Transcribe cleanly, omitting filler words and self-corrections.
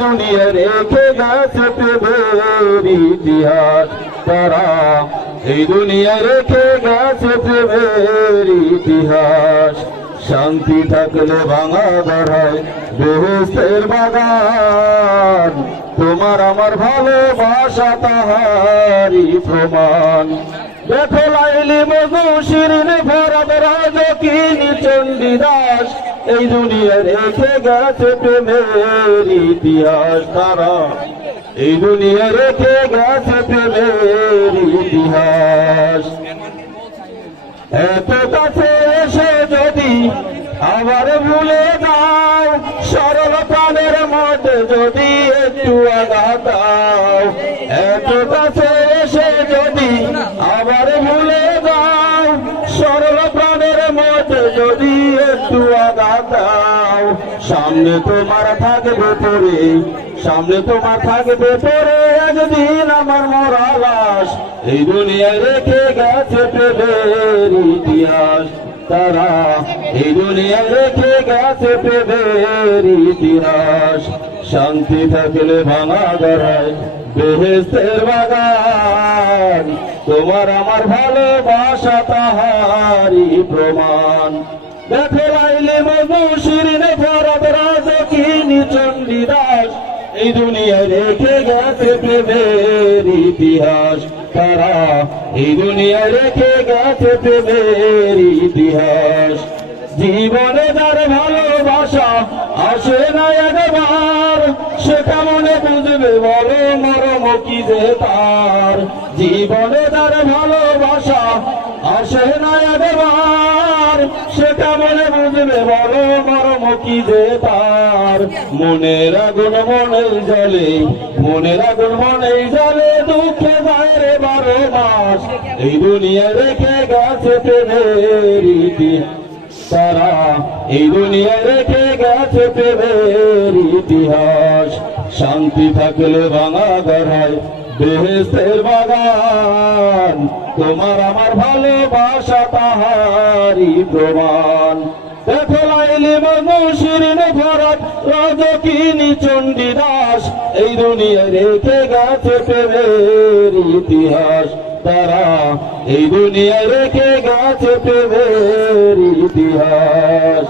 দুনিয়া রেখে গেছে প্রেমের ইতিহাস তারা, এই দুনিয়া রেখে গেছে প্রেমের ইতিহাস। শান্তি থাকলে ভাঙা গড়ায় বেহেশতের বাগান, তোমার আমার ভালোবাসা তাহারই প্রমাণ। দেখো লাইলি মজনু শিরিন ফরহাদ রাজকিনী চণ্ডীদাস, এই দুনিয়া রেখে গেছে প্রেমের ইতিহাস তারা, এই দুনিয়া রেখে গেছে প্রেমের ইতিহাস। এত কাছে এসে যদি আবার ভুলে যাও, সরল প্রাণের মধ্যে যদি একটু আঘাত দাও। এত কাছে এসে যদি আবার ভুলে যাও, সরল প্রাণের মধ্যে যদি একটু আঘাত দাও। সামনে তোমার থাকবে পড়ে, সামনে তোমার থাকবে পড়ে একদিন আমার মরা লাশ, এই দুনিয়ায় রেখে গেছে প্রেমের ইতিহাস তারা, এই দুনিয়ায় রেখে গেছে প্রেমের ইতিহাস। শান্তি থাকলে ভাঙা গড়ায় বেহেশতের বাগান, তোমার আমার ভালোবাসা তাহারই প্রমাণ। দেখো লাইলি মজনু শিরিন ফরহাদ রাজকিনী চণ্ডীদাস, এই দুনিয়ায় রেখে গেছে প্রেমের ইতিহাস তারা, এই দুনিয়ায় রেখে গেছে প্রেমের ইতিহাস। জীবনে যার ভালোবাসা আসে না একবার, সে কেমনে বুঝবে বলো মরম কি যে তার। জীবনে যার ভালোবাসা আসে না একবার, সে কেমনে বুঝবে বলো মরম কি যে তার। মনের আগুন মনেই জ্বলে, মনের আগুন মনেই জ্বলে, দুঃখে যায় রে 12 মাস, এই দুনিয়া রেখে গেছে প্রেমের ইতিহাস তারা, এই দুনিয়া রেখে গেছে প্রেমের ইতিহাস। শান্তি থাকলে ভাঙা গড়ায় বেহেশতের বাগান, তোমার আমার ভালোবাসা তাহারই প্রমাণ। দেখো লাইলি মজনু শিরিন ফরহাদ রাজকিনী চণ্ডীদাস, এই দুনিয়া রেখে গেছে প্রেমের ইতিহাস তারা, এই দুনিয়া রেখে গেছে প্রেমের ইতিহাস।